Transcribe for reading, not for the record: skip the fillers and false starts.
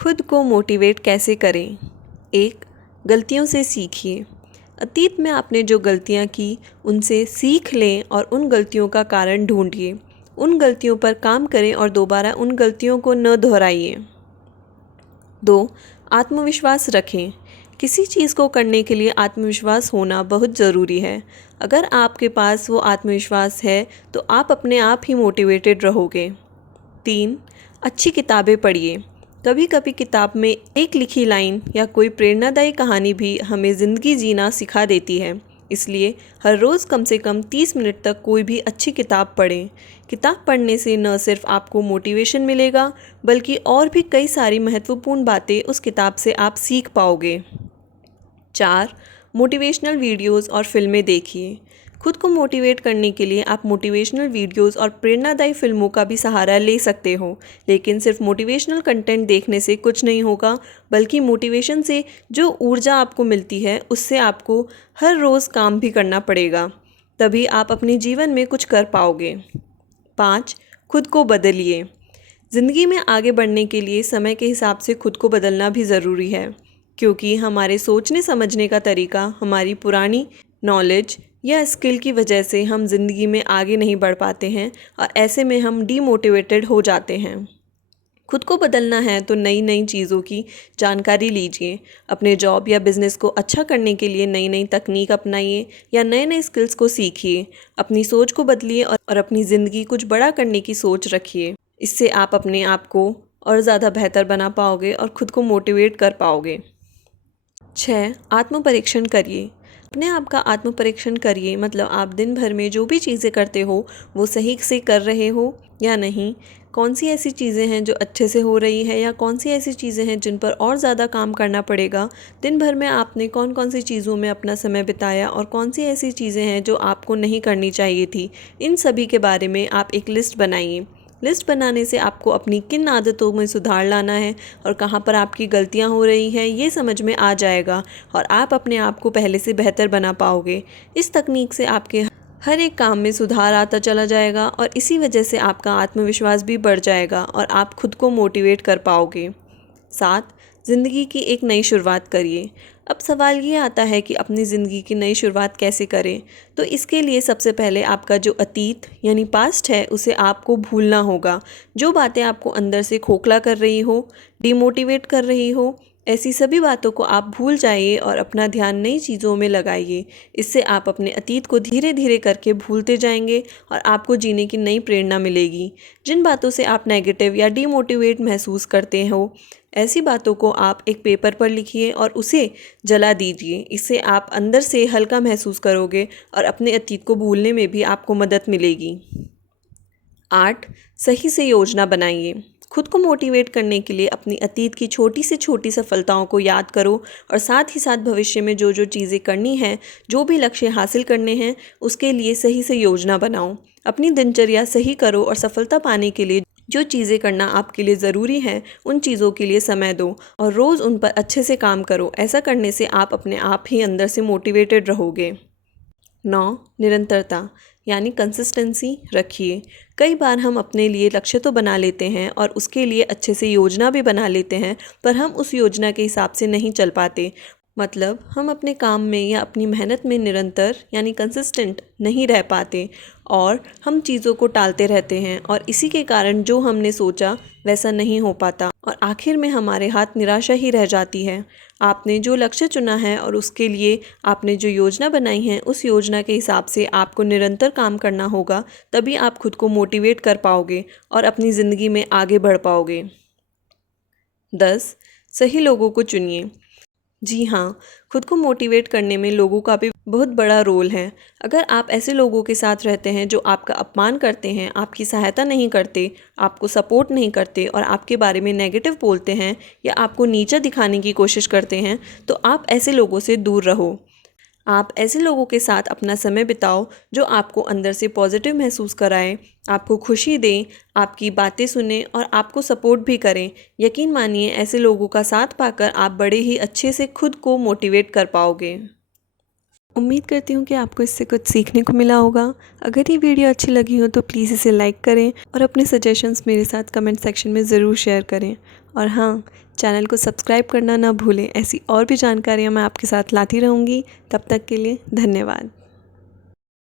खुद को मोटिवेट कैसे करें? 1. गलतियों से सीखिए। अतीत में आपने जो गलतियां की उनसे सीख लें और उन गलतियों का कारण ढूंढिए। उन गलतियों पर काम करें और दोबारा उन गलतियों को न दोहराइए। 2. आत्मविश्वास रखें। किसी चीज़ को करने के लिए आत्मविश्वास होना बहुत ज़रूरी है। अगर आपके पास वो आत्मविश्वास है तो आप अपने आप ही मोटिवेटेड रहोगे। 3. अच्छी किताबें पढ़िए। कभी कभी किताब में एक लिखी लाइन या कोई प्रेरणादायी कहानी भी हमें ज़िंदगी जीना सिखा देती है। इसलिए हर रोज़ कम से कम 30 मिनट तक कोई भी अच्छी किताब पढ़ें। किताब पढ़ने से न सिर्फ आपको मोटिवेशन मिलेगा बल्कि और भी कई सारी महत्वपूर्ण बातें उस किताब से आप सीख पाओगे। 4. मोटिवेशनल वीडियोस और फिल्में देखिए। खुद को मोटिवेट करने के लिए आप मोटिवेशनल वीडियोस और प्रेरणादायी फिल्मों का भी सहारा ले सकते हो, लेकिन सिर्फ मोटिवेशनल कंटेंट देखने से कुछ नहीं होगा, बल्कि मोटिवेशन से जो ऊर्जा आपको मिलती है उससे आपको हर रोज़ काम भी करना पड़ेगा, तभी आप अपने जीवन में कुछ कर पाओगे। 5. खुद को बदलिए। ज़िंदगी में आगे बढ़ने के लिए समय के हिसाब से खुद को बदलना भी ज़रूरी है, क्योंकि हमारे सोचने समझने का तरीका हमारी पुरानी नॉलेज या स्किल की वजह से हम ज़िंदगी में आगे नहीं बढ़ पाते हैं और ऐसे में हम डीमोटिवेटेड हो जाते हैं। खुद को बदलना है तो नई नई चीज़ों की जानकारी लीजिए। अपने जॉब या बिज़नेस को अच्छा करने के लिए नई नई तकनीक अपनाइए या नए नए स्किल्स को सीखिए। अपनी सोच को बदलिए और अपनी ज़िंदगी कुछ बड़ा करने की सोच रखिए। इससे आप अपने आप को और ज़्यादा बेहतर बना पाओगे और खुद को मोटिवेट कर पाओगे। 6. आत्म परीक्षण करिए। अपने आप का आत्म परीक्षण करिए, मतलब आप दिन भर में जो भी चीज़ें करते हो वो सही से कर रहे हो या नहीं। कौन सी ऐसी चीज़ें हैं जो अच्छे से हो रही है या कौन सी ऐसी चीज़ें हैं जिन पर और ज़्यादा काम करना पड़ेगा। दिन भर में आपने कौन कौन सी चीज़ों में अपना समय बिताया और कौन सी ऐसी चीज़ें हैं जो आपको नहीं करनी चाहिए थी। इन सभी के बारे में आप एक लिस्ट बनाइए। लिस्ट बनाने से आपको अपनी किन आदतों में सुधार लाना है और कहाँ पर आपकी गलतियाँ हो रही हैं ये समझ में आ जाएगा और आप अपने आप को पहले से बेहतर बना पाओगे। इस तकनीक से आपके हर एक काम में सुधार आता चला जाएगा और इसी वजह से आपका आत्मविश्वास भी बढ़ जाएगा और आप खुद को मोटिवेट कर पाओगे। 7. ज़िंदगी की एक नई शुरुआत करिए। अब सवाल ये आता है कि अपनी ज़िंदगी की नई शुरुआत कैसे करें, तो इसके लिए सबसे पहले आपका जो अतीत यानी पास्ट है उसे आपको भूलना होगा। जो बातें आपको अंदर से खोखला कर रही हो, डिमोटिवेट कर रही हो, ऐसी सभी बातों को आप भूल जाइए और अपना ध्यान नई चीज़ों में लगाइए। इससे आप अपने अतीत को धीरे धीरे करके भूलते जाएंगे और आपको जीने की नई प्रेरणा मिलेगी। जिन बातों से आप नेगेटिव या डिमोटिवेट महसूस करते हो, ऐसी बातों को आप एक पेपर पर लिखिए और उसे जला दीजिए। इससे आप अंदर से हल्का महसूस करोगे और अपने अतीत को भूलने में भी आपको मदद मिलेगी। 8. सही से योजना बनाइए। खुद को मोटिवेट करने के लिए अपनी अतीत की छोटी से छोटी सफलताओं को याद करो और साथ ही साथ भविष्य में जो जो चीज़ें करनी हैं, जो भी लक्ष्य हासिल करने हैं, उसके लिए सही से योजना बनाओ। अपनी दिनचर्या सही करो और सफलता पाने के लिए जो चीज़ें करना आपके लिए ज़रूरी है उन चीज़ों के लिए समय दो और रोज़ उन पर अच्छे से काम करो। ऐसा करने से आप अपने आप ही अंदर से मोटिवेटेड रहोगे। 9. निरंतरता यानी कंसिस्टेंसी रखिए। कई बार हम अपने लिए लक्ष्य तो बना लेते हैं और उसके लिए अच्छे से योजना भी बना लेते हैं, पर हम उस योजना के हिसाब से नहीं चल पाते। मतलब हम अपने काम में या अपनी मेहनत में निरंतर यानी कंसिस्टेंट नहीं रह पाते और हम चीज़ों को टालते रहते हैं और इसी के कारण जो हमने सोचा वैसा नहीं हो पाता और आखिर में हमारे हाथ निराशा ही रह जाती है। आपने जो लक्ष्य चुना है और उसके लिए आपने जो योजना बनाई है उस योजना के हिसाब से आपको निरंतर काम करना होगा, तभी आप खुद को मोटिवेट कर पाओगे और अपनी ज़िंदगी में आगे बढ़ पाओगे। 10. सही लोगों को चुनिए। जी हाँ, खुद को मोटिवेट करने में लोगों का भी बहुत बड़ा रोल है। अगर आप ऐसे लोगों के साथ रहते हैं जो आपका अपमान करते हैं, आपकी सहायता नहीं करते, आपको सपोर्ट नहीं करते और आपके बारे में नेगेटिव बोलते हैं या आपको नीचा दिखाने की कोशिश करते हैं, तो आप ऐसे लोगों से दूर रहो। आप ऐसे लोगों के साथ अपना समय बिताओ जो आपको अंदर से पॉजिटिव महसूस कराएं, आपको खुशी दें, आपकी बातें सुनें और आपको सपोर्ट भी करें। यकीन मानिए ऐसे लोगों का साथ पाकर आप बड़े ही अच्छे से खुद को मोटिवेट कर पाओगे। उम्मीद करती हूँ कि आपको इससे कुछ सीखने को मिला होगा। अगर ये वीडियो अच्छी लगी हो तो प्लीज़ इसे लाइक करें और अपने सजेशंस मेरे साथ कमेंट सेक्शन में ज़रूर शेयर करें। और हाँ, चैनल को सब्सक्राइब करना ना भूलें। ऐसी और भी जानकारियाँ मैं आपके साथ लाती रहूँगी। तब तक के लिए धन्यवाद।